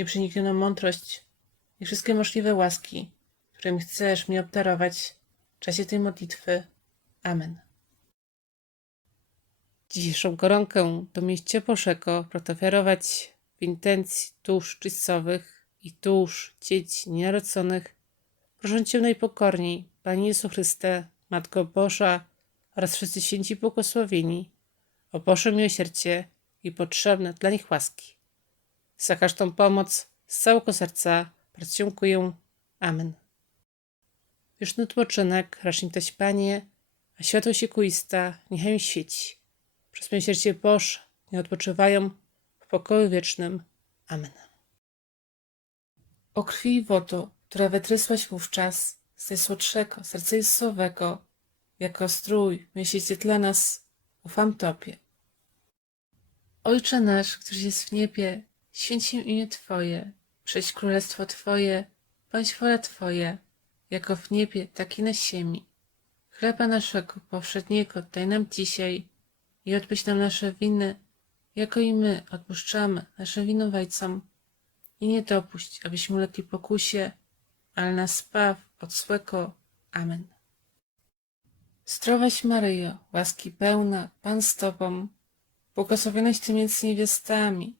nieprzeniknioną mądrość i wszystkie możliwe łaski, którymi chcesz mnie obdarować w czasie tej modlitwy. Amen. Dzisiejszą koronkę do mieście Poszeko protofiarować w intencji dusz czystowych i dusz dzieci nienarodzonych. Proszę Cię najpokorniej, Panie Jezu Chryste, Matko Boża oraz wszyscy święci błogosławieni, o Boże miłosierdzie i potrzebne dla nich łaski. Za każdą pomoc z całego serca bardzo dziękuję. Amen. Wieczny odpoczynek racz im Panie, a światło siekuista niechaj świeci. Przez miłosierdzie Boże nie odpoczywają w pokoju wiecznym. Amen. O krwi i wodo, która wytrysłaś wówczas z najsłodszego serca Jezusowego, jako strój miesięcy dla nas, ufam Tobie. Ojcze nasz, któryś jest w niebie, święć się imię Twoje, przyjdź królestwo Twoje, bądź wola Twoja, jako w niebie, tak i na ziemi. Chleba naszego powszedniego daj nam dzisiaj i odpuść nam nasze winy, jako i my odpuszczamy naszym winowajcom. I nie dopuść, abyśmy ulegli pokusie, ale nas zbaw od złego. Amen. Zdrowaś Maryjo, łaski pełna, Pan z Tobą, błogosławionaś Ty między niewiastami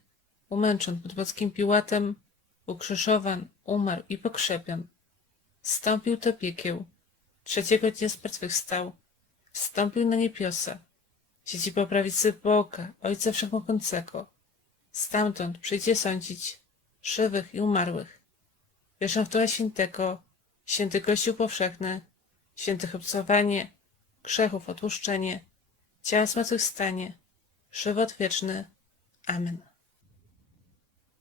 umęczon pod Włockim Piłatem, ukrzyżowan, umarł i pokrzepion. Wstąpił do piekieł, trzeciego dnia zmartwychwstał, wstąpił na niebiosa, siedzi po prawicy Boga, Ojca Wszechmogącego. Stamtąd przyjdzie sądzić żywych i umarłych. Wierzę w Ducha Świętego, święty Kościół powszechny, świętych obcowanie, grzechów odpuszczenie, ciała zmartwychwstanie, żywot wieczny. Amen.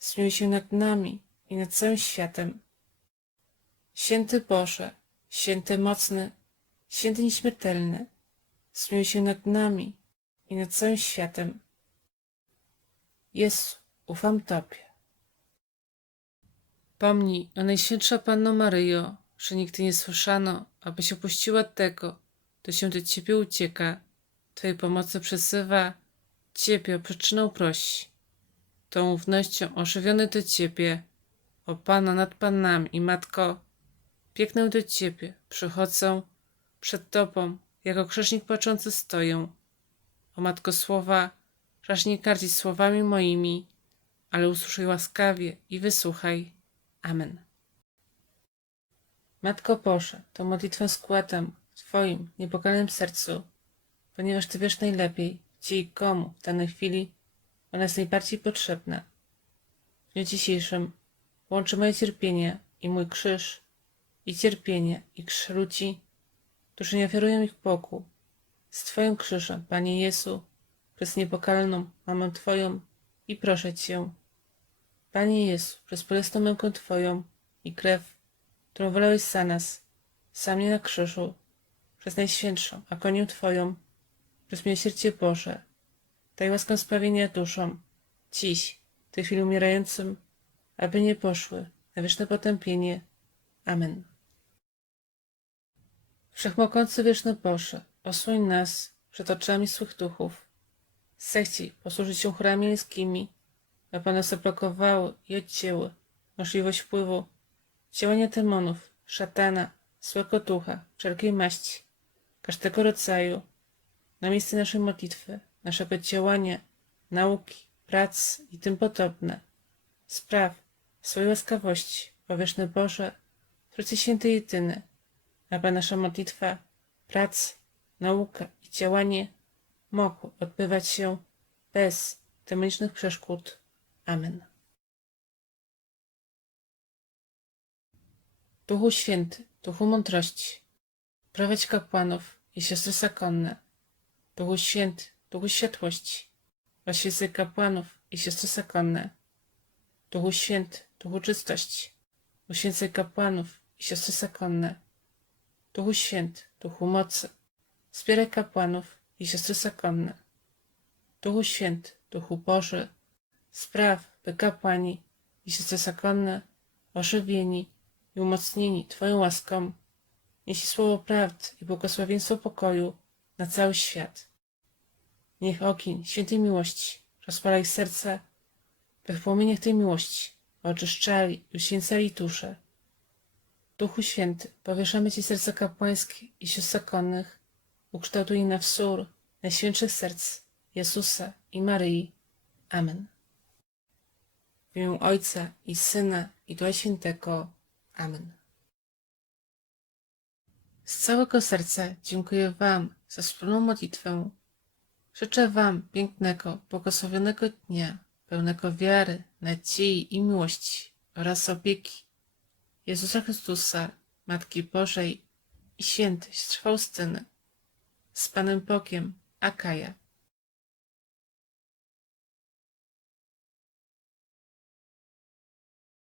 zmiłuj się nad nami i nad całym światem. Święty Boże, święty mocny, święty nieśmiertelny, zmiłuj się nad nami i nad całym światem. Jezu, ufam Tobie. Pomnij, o Najświętsza Panno Maryjo, że nigdy nie słyszano, abyś opuściła tego, kto się do Ciebie ucieka, Twojej pomocy przesywa, Ciebie o przyczynę prosi. Tą ufnością ożywiony do Ciebie, o Pana nad Panami i Matko, biegnę do Ciebie, przychodzę przed Tobą, jako krzyżnik płaczący stoję. O Matko Słowa, raż nie kardzić słowami moimi, ale usłyszaj łaskawie i wysłuchaj. Amen. Matko Boże, tą modlitwę składam w Twoim niepokalnym sercu, ponieważ Ty wiesz najlepiej, gdzie i komu w danej chwili jest najbardziej potrzebna. W dniu dzisiejszym łączy moje cierpienie i mój krzyż, i cierpienie i krzyż ludzi, którzy nie ofiarują ich Bogu, z Twoim krzyżem, Panie Jezu, przez niepokalną mamę Twoją i proszę Cię, Panie Jezu, przez bolesną mękę Twoją i krew, którą wylałeś za nas, za mnie na krzyżu, przez Najświętszą agonię Twoją, przez miłosierdzie Boże, daj łaskę sprawienia duszom, dziś, tej chwili umierającym, aby nie poszły na wieczne potępienie. Amen. Wszechmogący wieczny Boże, osłoń nas przed oczami swych duchów. Zechciej posłużyć się chórami aby one zablokowały i odcięły możliwość wpływu działania demonów, szatana, złego ducha, wszelkiej maści, każdego rodzaju, na miejsce naszej modlitwy, naszego działania, nauki, prac i tym podobne. Spraw swojej łaskawości, o wieczny Boże, Trójcy Święty Jedyny, aby nasza modlitwa, prac, nauka i działanie mogły odbywać się bez demonicznych przeszkód. Amen. Duchu Święty, Duchu Mądrości, prowadź kapłanów i siostry zakonne. Duchu Święty, Duchu Światłości, oświecaj kapłanów i siostry zakonne. Duchu Święty, Duchu Czystości, uświęcaj kapłanów i siostry zakonne. Duchu Święty, Duchu Mocy, wspieraj kapłanów i siostry zakonne. Duchu Święty, Duchu Boży, spraw, by kapłani i siostry zakonne, ożywieni i umocnieni Twoją łaską, nieśli słowo prawdy i błogosławieństwo pokoju na cały świat. Niech ogień świętej miłości rozpala ich serca, by płomieniach tej miłości oczyszczali i uświęcali dusze. Duchu Święty, powieszamy Ci serca kapłańskie i sióstr zakonnych, ukształtuj na wzór najświętszych serc Jezusa i Maryi. Amen. W imię Ojca i Syna i Ducha Świętego. Amen. Z całego serca dziękuję Wam za wspólną modlitwę. Życzę Wam pięknego, błogosławionego dnia, pełnego wiary, nadziei i miłości oraz opieki Jezusa Chrystusa, Matki Bożej i świętej Faustyny. Z Panem Bogiem, Akaja.